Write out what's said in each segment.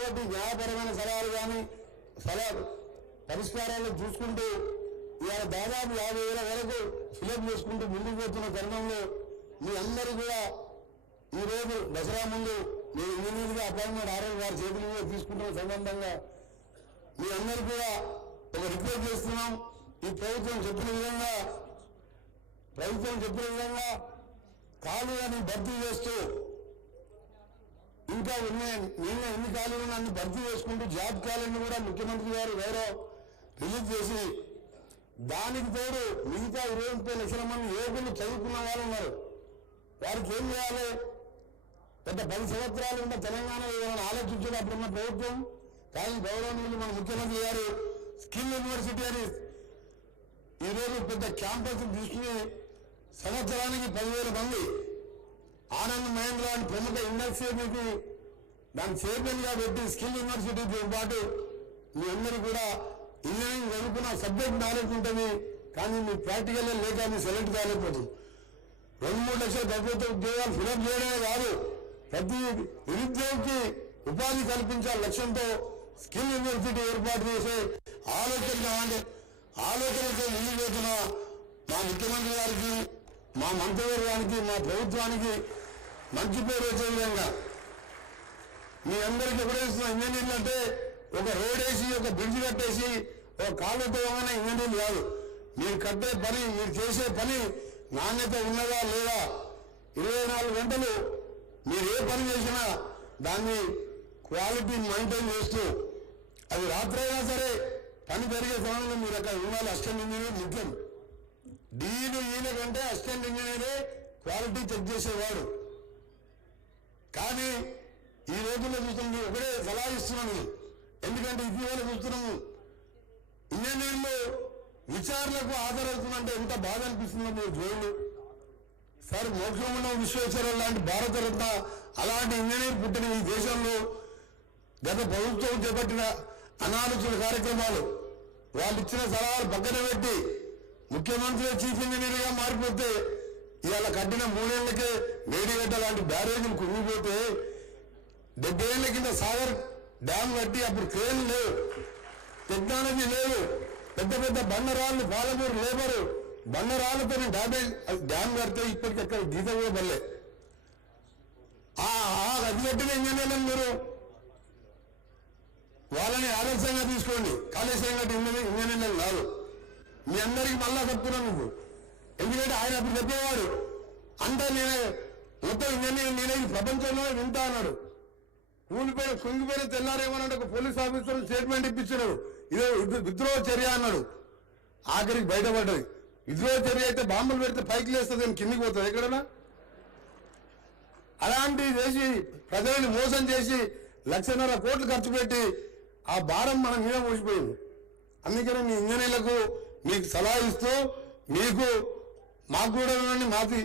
ఒకటి న్యాయపరమైన సలహాలు కానీ పరిష్కారాలు చూసుకుంటూ ఇవాళ దాదాపు 50,000 వరకు ఫిలప్ చేసుకుంటూ ముందుకు పోతున్న తరుణంలో మీ అందరూ కూడా ఈరోజు దసరా ముందు మీ ఇంజనీర్గా అపాయింట్మెంట్ ఆర్ఎల్ వారి చేతుల మీద తీసుకుంటున్న సంబంధంగా మీ అందరూ కూడా ఒక రిక్వెస్ట్ చేస్తున్నాం. ఈ ప్రభుత్వం చెప్పిన విధంగా ఖాళీలను భర్తీ చేస్తూ ఇంకా ఎన్ని ఖాళీలు అన్ని భర్తీ చేసుకుంటూ జాబ్ క్యాలెండర్ కూడా ముఖ్యమంత్రి గారు రిలీజ్ చేసి దానికి తోడు మిగతా 20-30 లక్షల మంది యువకులు చదువుకున్న వాళ్ళు ఉన్నారు. వారికి ఏం చేయాలి? పెద్ద 10 సంవత్సరాలు ఉన్న తెలంగాణలో ఏమైనా ఆలోచించడం అప్పుడున్న ప్రభుత్వం. కానీ గౌరవనీయులు మన ముఖ్యమంత్రి గారు స్కిల్ యూనివర్సిటీ అని ఈరోజు పెద్ద క్యాంపస్ తీసుకుని సంవత్సరానికి 10,000 మంది ఆనంద్ మహేంద్ర అని ప్రముఖ ఇండస్ట్రీకి దాన్ని చైర్మన్ గా పెట్టి స్కిల్ యూనివర్సిటీతో పాటు మీ అందరూ కూడా ఇంజనీరింగ్ చదువుకున్న సబ్జెక్ట్ నాలెడ్జ్ ఉంటుంది. కానీ మీ ప్రాక్టికల్ లేక మీ సెలెక్ట్ కాలేకపోతుంది. 2-3 లక్షల ప్రభుత్వ ఉద్యోగాలు ఫిలప్ చేయడమే కాదు, ప్రతి నిరుద్యోగికి ఉపాధి కల్పించాల లక్ష్యంతో స్కిల్ యూనివర్సిటీ ఏర్పాటు చేసే ఆలోచనతో ముందుకు పోతున్న మా ముఖ్యమంత్రి గారికి, మా మంత్రివర్గానికి, మా ప్రభుత్వానికి మంచి పేరు వచ్చే విధంగా మీ అందరికీ ఎప్పుడేస్తున్న ఇంజనీర్లు అంటే ఒక రోడ్ వేసి ఒక బ్రిడ్జ్ కట్టేసి ఒక కాలువమైన ఇంజనీర్లు కాదు. మీరు కట్టే పని, మీరు చేసే పని నాణ్యత ఉన్నదా లేదా, 24 గంటలు మీరు ఏ పని చేసినా దాన్ని క్వాలిటీ మెయింటైన్ చేస్తూ అది రాత్రైనా సరే పని జరిగే సమయంలో మీరు అక్కడ ఉండాలి. అసిస్టెంట్ ఇంజనీర్ ముఖ్యం. ఈయన కంటే అసిస్టెంట్ ఇంజనీరే క్వాలిటీ చెక్ చేసేవాడు. కానీ ఈ రోజుల్లో చూస్తుంది ఒకటే సలహా ఇస్తున్నాను. ఎందుకంటే ఇటీవల చూస్తున్నాము ఇంజనీర్లు విచారణకు హాజరవుతుందంటే ఎంత బాధ అనిపిస్తుందో మీరు చూడండి. సార్ మోక్షమండలం విశ్వేశ్వరరావు లాంటి భారతరత్న అలాంటి ఇంజనీర్ పుట్టిన ఈ దేశంలో గత ప్రభుత్వం చేపట్టిన అనాలోచిత కార్యక్రమాలు, వాళ్ళు ఇచ్చిన సలహాలు పక్కన పెట్టి ముఖ్యమంత్రి చీఫ్ ఇంజనీర్ గా మారిపోతే ఇవాళ కట్టిన 3 ఏళ్లకే మేడిగడ్డ లాంటి బ్యారేజీలు కుంగిపోతే 70 ఏళ్ల కింద సాగర్ డ్యామ్ కట్టి అప్పుడు క్రేన్ లేవు, టెక్నాలజీ లేదు, పెద్ద పెద్ద బండరాళ్ళు పాలమూరు లేబరు బండరాళ్ళతో డ్యామ్ కడితే ఇప్పటికక్కడ గీత కూడా పడలే. అది కట్టిన ఇంజనీర్లను మీరు వాళ్ళని ఆదర్శంగా తీసుకోండి. కాళేశ్వరం కట్టి ఇంజనీర్లు కాదు. మీ అందరికీ మళ్ళా చెప్తున్నాను నువ్వు. ఎందుకంటే ఆయన అప్పుడు చెప్పేవాడు అంటే నేనే మొత్తం ఇంజనీర్ నేనే ఈ ప్రపంచంలో వింటా అన్నాడు. కుంగిపోయిన తెల్లారేమన్నాడు, ఒక పోలీస్ ఆఫీసర్ స్టేట్మెంట్ ఇప్పించినాడు, ఇదే విద్రోహ చర్య అన్నాడు. ఆఖరికి బయటపడ్డది. విద్రోహ చర్య అయితే బాంబులు పెడితే పైకి లేస్తుంది అని కిందికి పోతుంది ఎక్కడన్నా. అలాంటివి చేసి ప్రజలను మోసం చేసి 1,50,000 కోట్లు ఖర్చు పెట్టి ఆ భారం మన మీద మోసిపోయింది. అందుకని మీ ఇంజనీర్లకు మీకు సలహా ఇస్తూ మాకు కూడా మాకు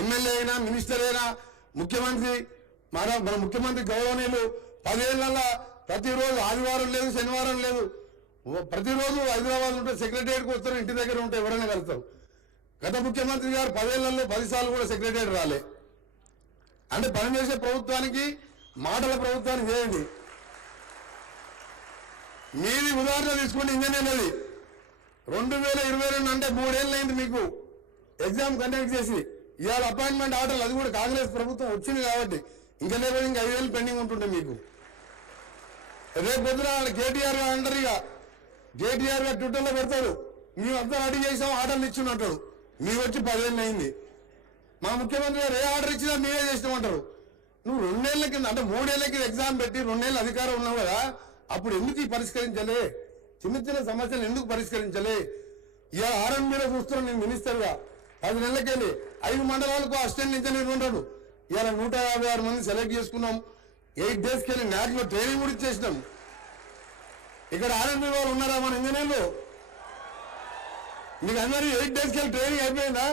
ఎమ్మెల్యే అయినా మినిస్టర్ అయినా ముఖ్యమంత్రి మన ముఖ్యమంత్రి గౌరవనీయులు 10 ఏళ్లలో ప్రతిరోజు ఆదివారం లేదు, శనివారం లేదు, ప్రతిరోజు హైదరాబాద్ ఉంటే సెక్రటరియట్కి వస్తారు, ఇంటి దగ్గర ఉంటే ఎవరైనా కలుస్తారు. గత ముఖ్యమంత్రి గారు 10 ఏళ్లలో 10 సార్లు కూడా సెక్రటరియట్ రాలే. అంటే పనిచేసే ప్రభుత్వానికి మాటల ప్రభుత్వానికి చేయండి. మీది ఉదాహరణ తీసుకోండి. ఇంజనీర్లది 2022 అంటే 3 ఏళ్ళు అయింది మీకు ఎగ్జామ్ కండక్ట్ చేసి. ఇవాళ అపాయింట్మెంట్ ఆర్డర్లు అది కూడా కాంగ్రెస్ ప్రభుత్వం వచ్చింది కాబట్టి ఇంకా లేకపోతే ఇంకా 5 ఏళ్ళు పెండింగ్ ఉంటుండే మీకు. రేపు పొద్దున కేటీఆర్ అంటారు, ఇక కేటీఆర్ గారు ట్విట్టర్లో పెడతారు, మేము అంతా రెడీ చేసాం ఆర్డర్లు ఇచ్చినట్టాడు. మీరు వచ్చి 10 ఏళ్ళు అయింది. మా ముఖ్యమంత్రి గారు ఏ ఆర్డర్ ఇచ్చినా మీరే చేస్తామంటారు. నువ్వు 2 ఏళ్ల కింద అంటే 3 ఏళ్ల కింద ఎగ్జామ్ పెట్టి 2 ఏళ్ళు అధికారం ఉన్నావు కదా, అప్పుడు ఎందుకు పరిష్కరించలే? చిన్న చిన్న సమస్యలు ఎందుకు పరిష్కరించలే? ఇలా ఆర్ఎంబీలో చూస్తున్నాను నేను మినిస్టర్గా 10 నెలలకెళ్ళి 5 మండలాలకు అసిస్టెంట్ ఇంజనీర్ ఉంటాడు. ఇలా 156 మంది సెలెక్ట్ చేసుకున్నాం. 8 డేస్కి వెళ్ళి న్యాట్లో ట్రైనింగ్ కూడా ఇచ్చేసినాం. ఇక్కడ ఆర్ఎంబీ వాళ్ళు ఉన్నారా మన ఇంజనీర్లు? మీకు అందరూ 8 డేస్కి వెళ్ళి ట్రైనింగ్ అయిపోయిందా?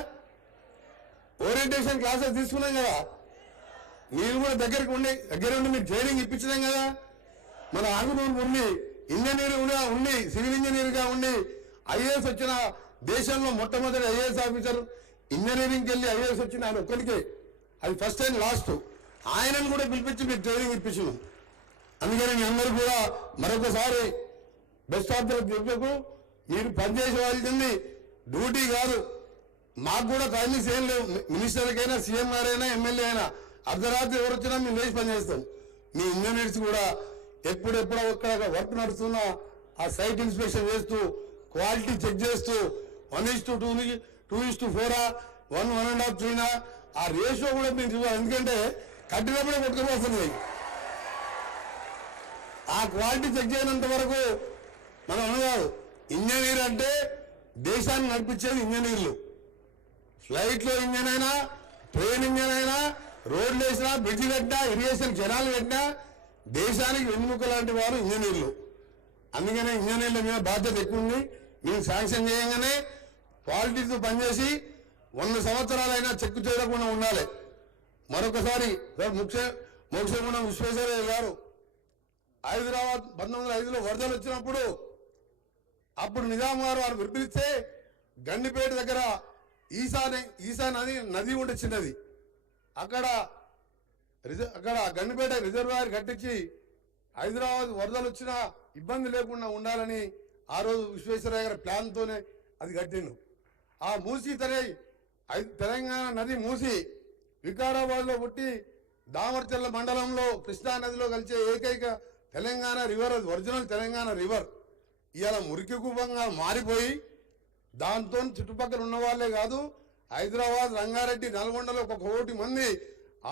ఓరియంటేషన్ క్లాసెస్ తీసుకున్నాం కదా, మీరు కూడా దగ్గర ఉండి మీకు ట్రైనింగ్ ఇప్పించినాం కదా. మన ఆంధ్రప్రదేశ్ ఉండి ఇంజనీర్గా ఉండి సివిల్ ఇంజనీర్గా ఉండి ఐఏఎస్ వచ్చిన దేశంలో మొట్టమొదటి ఐఏఎస్ ఆఫీసర్ ఇంజనీరింగ్కి వెళ్ళి ఐఏఎస్ వచ్చిన ఆయన ఒక్కరికే, అది ఫస్ట్ అండ్ లాస్ట్. ఆయనను కూడా పిలిపించి మీకు ట్రైనింగ్ ఇప్పించినాం. అందుకని మీ అందరూ కూడా మరొకసారి బెస్ట్ ఆఫ్ ద చెప్పకు మీరు పనిచేసే వాళ్ళకి డ్యూటీ కాదు. మాకు కూడా టైమింగ్స్ ఏం లేవు. మినిస్టర్కైనా సీఎం గారైనా ఎమ్మెల్యే అయినా అర్ధరాత్రి ఎవరు వచ్చినా మేము లేచి పనిచేస్తాం. మీ ఇంజనీర్స్ కూడా ఎప్పుడెప్పుడో ఇక్కడ వర్క్ నడుస్తున్నా ఆ సైట్ ఇన్స్పెక్షన్ చేస్తూ క్వాలిటీ చెక్ చేస్తూ 1:2:4 1:1.5 3 ఆ రేషియో కూడా మేము చూడాలి. ఎందుకంటే కట్టినప్పుడే కొట్టుకుపోతుంది. ఆ క్వాలిటీ చెక్ చేయనంత వరకు మనం అనగాదు. ఇంజనీర్ అంటే దేశాన్ని నడిపించేది ఇంజనీర్లు. ఫ్లైట్లో ఇంజన్ అయినా, ట్రైన్ ఇంజన్ అయినా, రోడ్లు వేసినా, బ్రిడ్జ్ కట్టినా, ఇరిగేషన్ కెనాల్ కట్టినా దేశానికి వెన్నుముక లాంటి వారు ఇంజనీర్లు. అందుకనే ఇంజనీర్ల మీద బాధ్యత ఎక్కువ ఉంది. మేము శాంక్షన్ చేయగానే క్వాలిటీతో పనిచేసి 100 సంవత్సరాలైనా చెక్కు చేయకుండా ఉండాలి. మరొకసారి మోక్షగుండం విశ్వేశ్వరయ్య గారు హైదరాబాద్ 1905లో వరదలు వచ్చినప్పుడు అప్పుడు నిజాం గారు వారు వినిపిస్తే గండిపేట దగ్గర ఈసా నది ఉంటే చిన్నది, అక్కడ గండిపేట రిజర్వాయర్ కట్టించి హైదరాబాద్ వరదలు వచ్చినా ఇబ్బంది లేకుండా ఉండాలని ఆ రోజు విశ్వేశ్వరయ్య గారి ప్లాన్తోనే అది కట్టిండు. ఆ మూసీ తెలంగాణ నది మూసి వికారాబాద్లో పుట్టి దామర్చర్ల మండలంలో కృష్ణా నదిలో కలిసే ఏకైక తెలంగాణ రివర్, అది ఒరిజినల్ తెలంగాణ రివర్. ఇవాళ మురికి కూపంగా మారిపోయి దాంతో చుట్టుపక్కల ఉన్న వాళ్ళే కాదు, హైదరాబాద్, రంగారెడ్డి, నల్గొండలో 1 కోటి మంది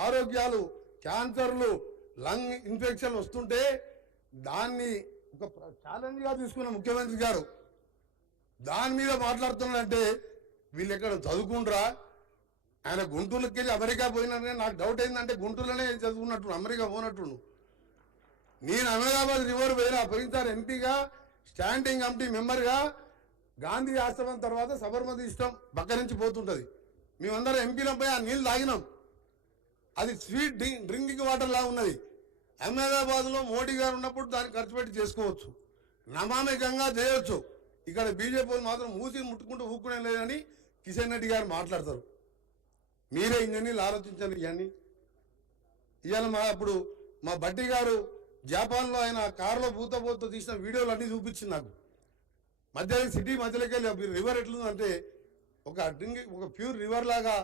ఆరోగ్యాలు, క్యాన్సర్లు, లంగ్ ఇన్ఫెక్షన్ వస్తుంటే దాన్ని ఒక ఛాలెంజ్గా తీసుకున్న ముఖ్యమంత్రి గారు దాని మీద మాట్లాడుతున్నాడంటే వీళ్ళు ఎక్కడ చదువుకుంటారా? ఆయన గుంటూరుకి వెళ్ళి అమెరికా పోయినా నాకు డౌట్ ఏంటంటే గుంటూరులోనే చదువుకున్నట్టు, అమెరికా పోనట్టు. నేను అహ్మదాబాద్ రివర్ పోయినసారి ఎంపీగా, స్టాండింగ్ కమిటీ మెంబర్గా గాంధీ ఆశ్రమం తర్వాత సబర్మతి ఇష్టం పక్క నుంచి పోతుంటుంది. మేమందరం ఎంపీలం పోయి ఆ నీళ్ళు తాగినాం. అది స్వీట్ డ్రింకింగ్ వాటర్ లా ఉన్నది. అహ్మదాబాద్లో మోడీ గారు ఉన్నప్పుడు దాన్ని ఖర్చు పెట్టి చేసుకోవచ్చు, నమామికంగా చేయొచ్చు. ఇక్కడ బీజేపీ మాత్రం మూసి ముట్టుకుంటూ ఊక్కునే లేదని కిషన్ రెడ్డి గారు మాట్లాడతారు. మీరే ఇంజనీర్లు ఆలోచించండి. ఇవన్నీ ఇవాళ ఇప్పుడు మా బట్టి గారు జపాన్లో ఆయన కారులో పూతపోతూ తీసిన వీడియోలు అన్నీ చూపించింది నాకు. సిటీ మధ్యలోకి వెళ్ళి రివర్ ఎట్లుందంటే ఒక ప్యూర్ రివర్ లాగా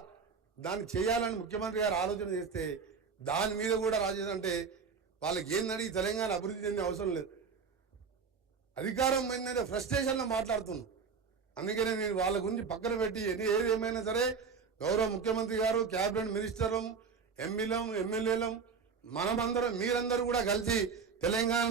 దాన్ని చేయాలని ముఖ్యమంత్రి గారు ఆలోచన చేస్తే దాని మీద కూడా రాజేదంటే వాళ్ళకి ఏందని తెలంగాణ అభివృద్ధి చెందే అవసరం లేదు. అధికారం ఏంటంటే ఫ్రస్ట్రేషన్లో మాట్లాడుతున్నాం. అందుకనే నేను వాళ్ళ గురించి పక్కన పెట్టి ఏది ఏమైనా సరే గౌరవ ముఖ్యమంత్రి గారు, క్యాబినెట్ మినిస్టర్లం, ఎంపీలం, ఎమ్మెల్యేలం, మనమందరం, మీరందరూ కూడా కలిసి తెలంగాణ